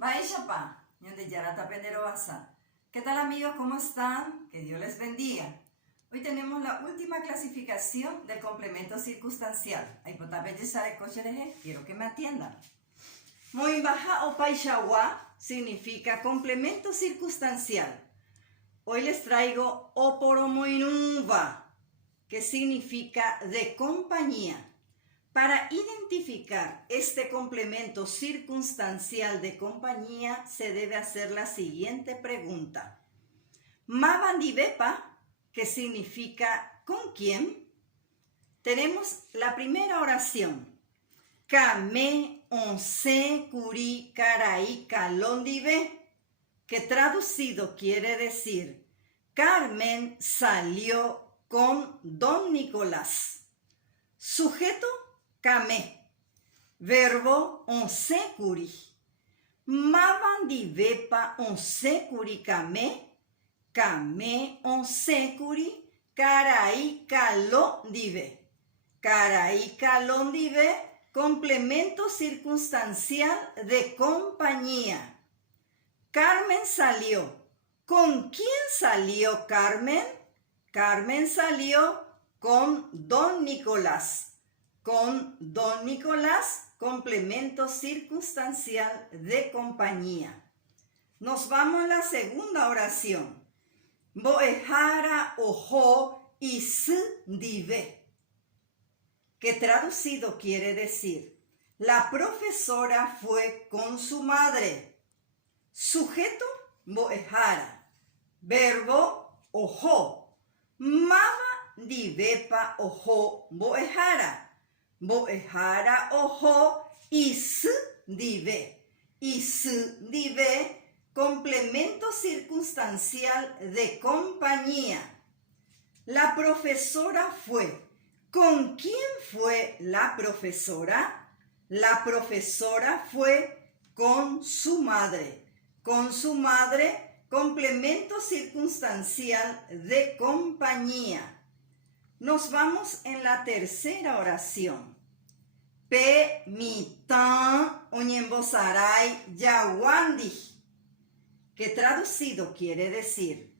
Maishapa, ñande yarata penderoasa. ¿Qué tal amigos? ¿Cómo están? Que Dios les bendiga. Hoy tenemos la última clasificación del complemento circunstancial. Quiero que me atiendan. Muy baja o paishawa significa complemento circunstancial. Hoy les traigo oporomoinuva, que significa de compañía. Para identificar este complemento circunstancial de compañía, se debe hacer la siguiente pregunta. Mabandibepa, que significa ¿con quién? Tenemos la primera oración. Kame onse kuri karai kalondibe, que traducido quiere decir Carmen salió con Don Nicolás. Sujeto, kame. Verbo, onse kuri. Mabandibepa onse kuri kame. Kame onse kuri karai kalondibe. Karai kalondibe, complemento circunstancial de compañía. Carmen salió. ¿Con quién salió Carmen? Carmen salió con Don Nicolás. Con Don Nicolás, complemento circunstancial de compañía. Nos vamos a la segunda oración. Boehara ojo isdive, que traducido quiere decir la profesora fue con su madre. Sujeto, boehara. Verbo, ojo. Mama divepa ojo boehara. Boehara ojo isdive. Isdive, complemento circunstancial de compañía. La profesora fue. ¿Con quién fue la profesora? La profesora fue con su madre. Con su madre, complemento circunstancial de compañía. Nos vamos en la tercera oración. Pe mitan oñembosarai yawandi, que traducido quiere decir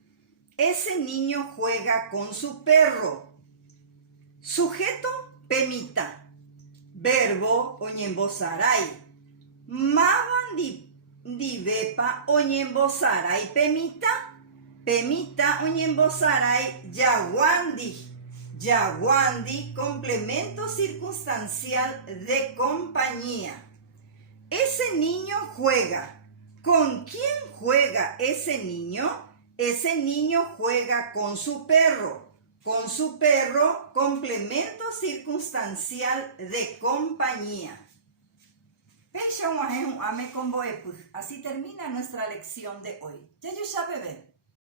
ese niño juega con su perro. Sujeto, pemita. Verbo, oñembosarai. Mabandibepa oñembosarai pemita. Pemita oñembosarai yawandi. Yawandi, complemento circunstancial de compañía. Ese niño juega. ¿Con quién juega ese niño? Ese niño juega con su perro. Con su perro, complemento circunstancial de compañía. Así termina nuestra lección de hoy. Ya yo sabe ver.